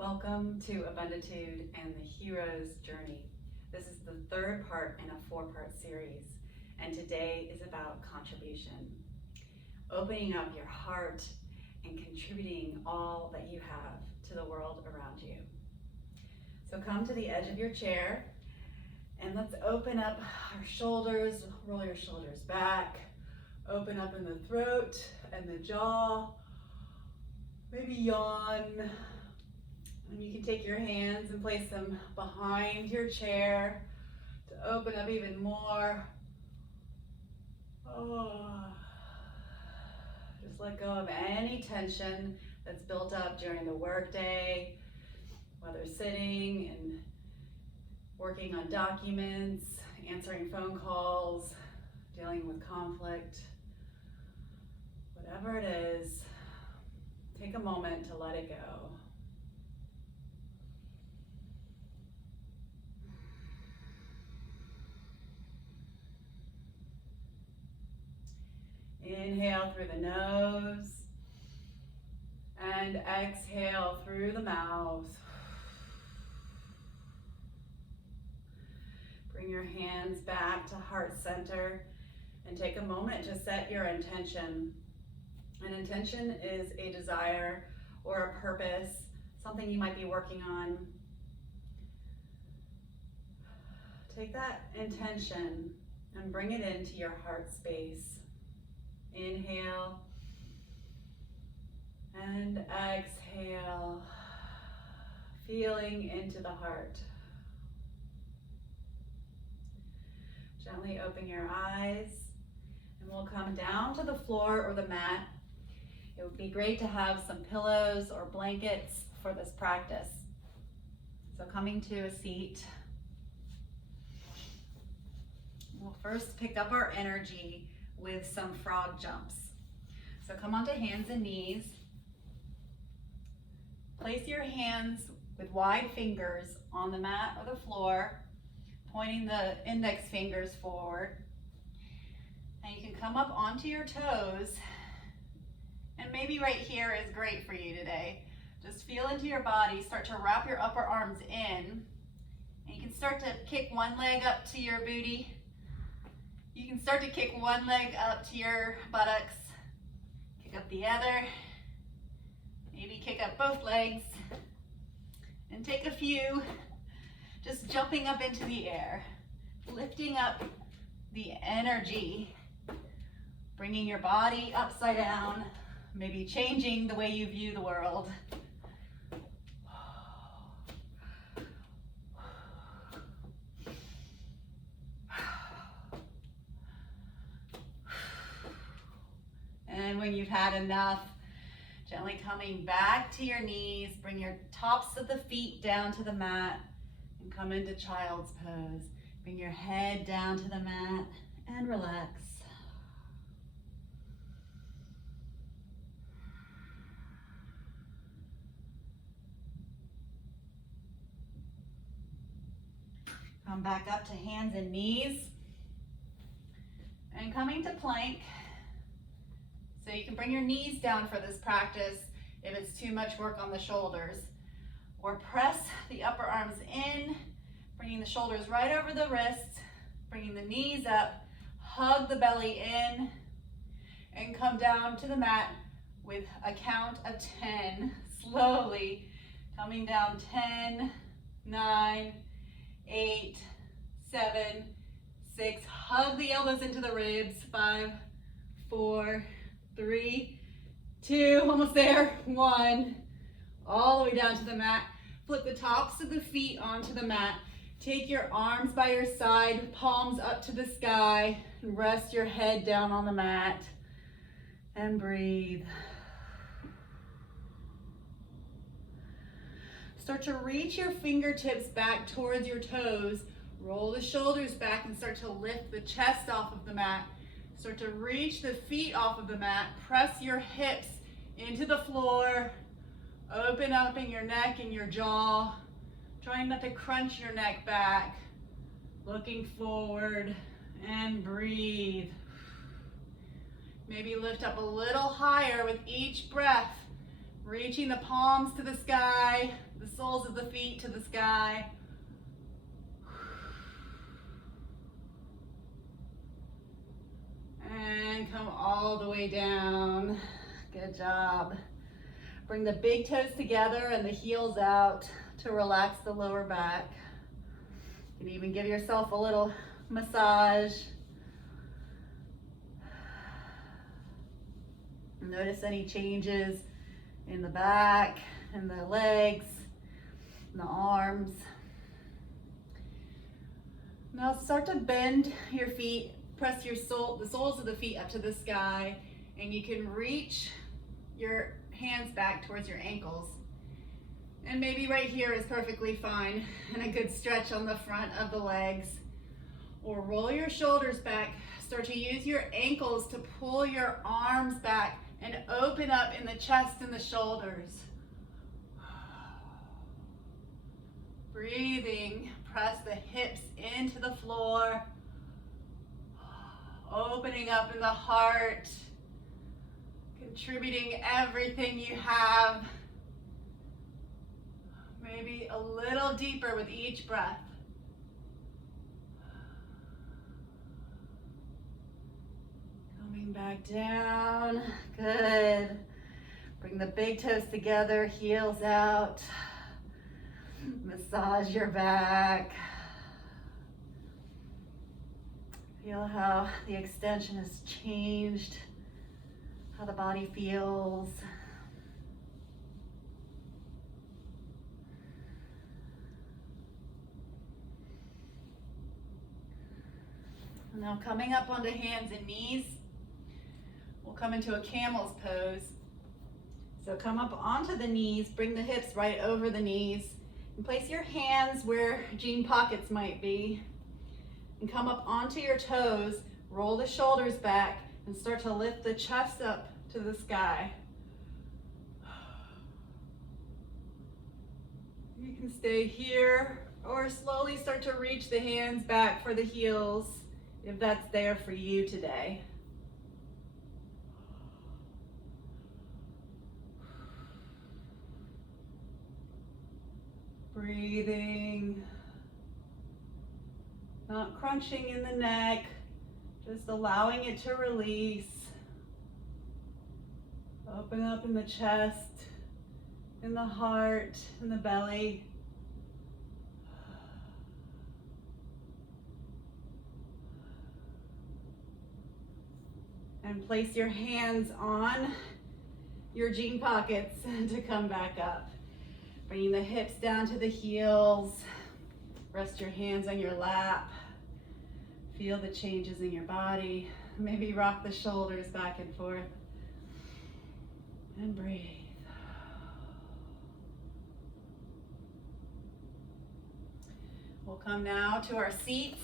Welcome to Abunditude and the Hero's Journey. This is the third part in a 4-part series, and today is about contribution. Opening up your heart and contributing all that you have to the world around you. So come to the edge of your chair and let's open up our shoulders, roll your shoulders back, open up in the throat and the jaw, maybe yawn. And you can take your hands and place them behind your chair to open up even more. Just let go of any tension that's built up during the workday, whether sitting and working on documents, answering phone calls, dealing with conflict. Whatever it is, take a moment to let it go. Inhale through the nose and exhale through the mouth. Bring your hands back to heart center and take a moment to set your intention. An intention is a desire or a purpose, something you might be working on. Take that intention and bring it into your heart space. Inhale and exhale, feeling into the heart. Gently open your eyes and we'll come down to the floor or the mat. It would be great to have some pillows or blankets for this practice. So coming to a seat, we'll first pick up our energy with some frog jumps. So come onto hands and knees. Place your hands with wide fingers on the mat or the floor, pointing the index fingers forward. And you can come up onto your toes, and maybe right here is great for you today. Just feel into your body, start to wrap your upper arms in, and you can start to kick one leg up to your booty. You can start to kick one leg up to your buttocks, kick up the other, maybe kick up both legs, and take a few, just jumping up into the air, lifting up the energy, bringing your body upside down, maybe changing the way you view the world. And when you've had enough, gently coming back to your knees, bring your tops of the feet down to the mat and come into child's pose. Bring your head down to the mat and relax. Come back up to hands and knees and coming to plank. So you can bring your knees down for this practice if it's too much work on the shoulders. Or press the upper arms in, bringing the shoulders right over the wrists, bringing the knees up, hug the belly in, and come down to the mat with a count of 10. Slowly coming down 10, 9, 8, 7, 6. Hug the elbows into the ribs. 5, 4, 3, 2, almost there, 1, all the way down to the mat. Flip the tops of the feet onto the mat. Take your arms by your side, palms up to the sky, and rest your head down on the mat, and breathe. Start to reach your fingertips back towards your toes. Roll the shoulders back and start to lift the chest off of the mat. Start to reach the feet off of the mat. Press your hips into the floor. Open up in your neck and your jaw. Trying not to crunch your neck back. Looking forward and breathe. Maybe lift up a little higher with each breath. Reaching the palms to the sky, the soles of the feet to the sky. And come all the way down. Good job. Bring the big toes together and the heels out to relax the lower back. You can even give yourself a little massage. Notice any changes in the back, in the legs, in the arms. Now start to bend your feet, press the soles of the feet up to the sky, and you can reach your hands back towards your ankles. And maybe right here is perfectly fine, and a good stretch on the front of the legs. Or roll your shoulders back, start to use your ankles to pull your arms back and open up in the chest and the shoulders. Breathing, press the hips into the floor. Opening up in the heart. Contributing everything you have. Maybe a little deeper with each breath. Coming back down. Good. Bring the big toes together, heels out. Massage your back. Feel how the extension has changed, how the body feels. Now coming up onto hands and knees, we'll come into a camel's pose. So come up onto the knees, bring the hips right over the knees, and place your hands where jean pockets might be. And come up onto your toes, roll the shoulders back, and start to lift the chest up to the sky. You can stay here or slowly start to reach the hands back for the heels if that's there for you today. Breathing. Not crunching in the neck, just allowing it to release. Open up in the chest, in the heart, in the belly. And place your hands on your jean pockets to come back up. Bringing the hips down to the heels. Rest your hands on your lap. Feel the changes in your body. Maybe rock the shoulders back and forth. And breathe. We'll come now to our seats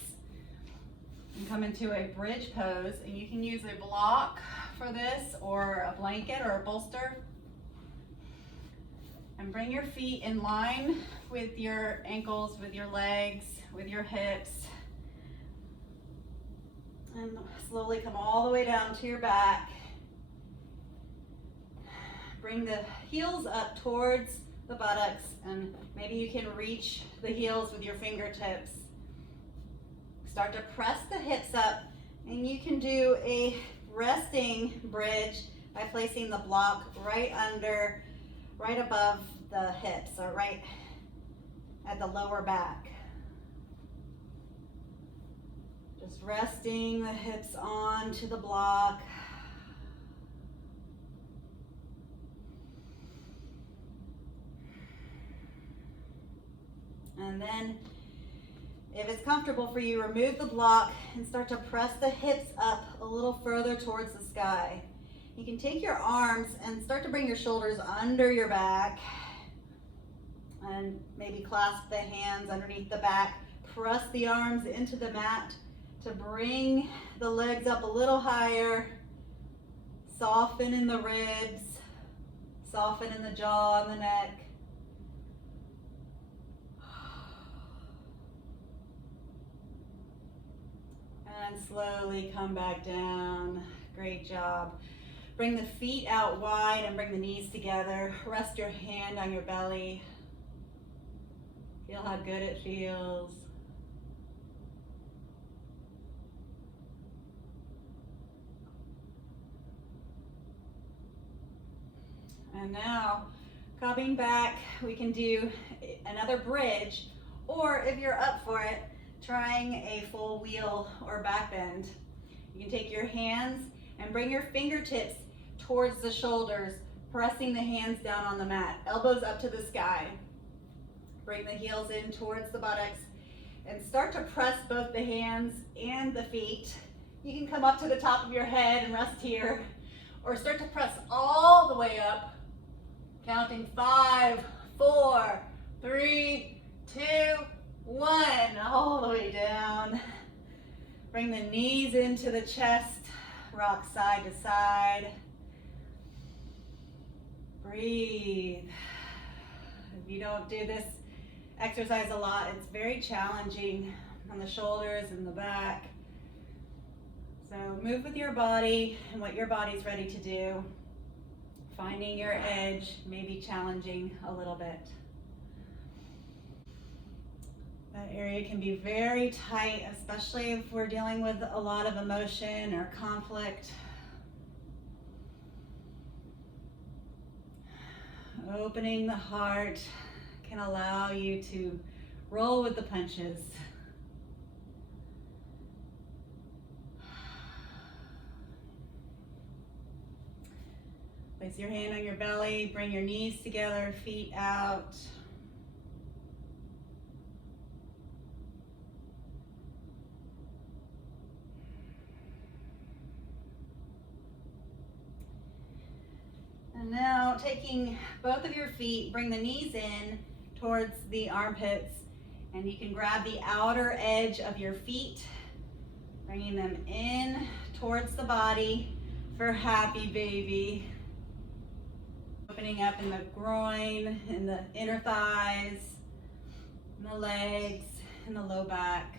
and come into a bridge pose. And you can use a block for this, or a blanket or a bolster. And bring your feet in line with your ankles, with your legs, with your hips. And slowly come all the way down to your back. Bring the heels up towards the buttocks, and maybe you can reach the heels with your fingertips. Start to press the hips up, and you can do a resting bridge by placing the block right above the hips, or right at the lower back. Just resting the hips onto the block. And then, if it's comfortable for you, remove the block and start to press the hips up a little further towards the sky. You can take your arms and start to bring your shoulders under your back, and maybe clasp the hands underneath the back. Press the arms into the mat to bring the legs up a little higher. Soften in the ribs, soften in the jaw and the neck. And slowly come back down. Great job. Bring the feet out wide and bring the knees together. Rest your hand on your belly. Feel how good it feels. And now, coming back, we can do another bridge, or if you're up for it, trying a full wheel or back bend. You can take your hands and bring your fingertips towards the shoulders, pressing the hands down on the mat, elbows up to the sky. Bring the heels in towards the buttocks and start to press both the hands and the feet. You can come up to the top of your head and rest here, or start to press all the way up, counting 5, 4, 3, 2, 1, all the way down. Bring the knees into the chest, rock side to side. Breathe. If you don't do this exercise a lot, it's very challenging on the shoulders and the back. So move with your body and what your body's ready to do. Finding your edge may be challenging a little bit. That area can be very tight, especially if we're dealing with a lot of emotion or conflict. Opening the heart can allow you to roll with the punches. Place your hand on your belly, bring your knees together, feet out. And now taking both of your feet, bring the knees in towards the armpits, and you can grab the outer edge of your feet, bringing them in towards the body for happy baby. Opening up in the groin, in the inner thighs, in the legs, in the low back.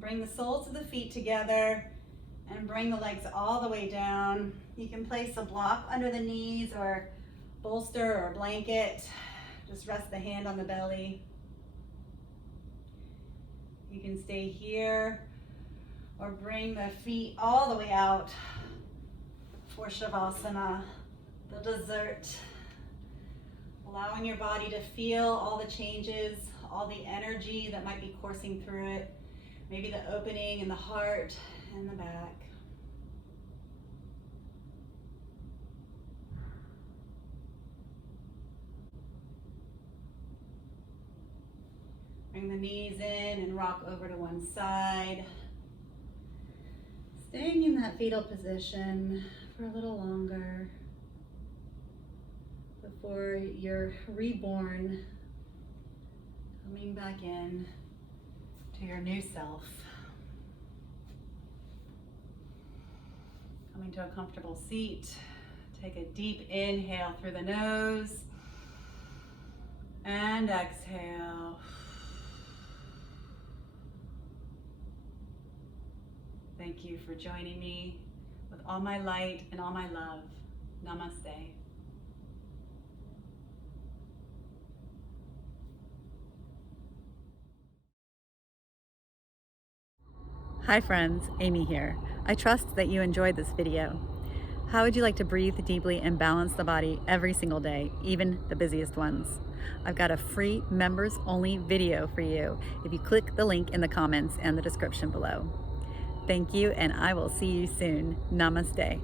Bring the soles of the feet together and bring the legs all the way down. You can place a block under the knees or bolster or blanket. Just rest the hand on the belly. You can stay here or bring the feet all the way out for Shavasana, the dessert. Allowing your body to feel all the changes, all the energy that might be coursing through it. Maybe the opening in the heart and the back. Bring the knees in and rock over to one side. Staying in that fetal position for a little longer before you're reborn, coming back in to your new self. Coming to a comfortable seat. Take a deep inhale through the nose and exhale. Thank you for joining me with all my light and all my love. Namaste. Hi friends, Amy here. I trust that you enjoyed this video. How would you like to breathe deeply and balance the body every single day, even the busiest ones? I've got a free members only video for you if you click the link in the comments and the description below. Thank you, and I will see you soon. Namaste.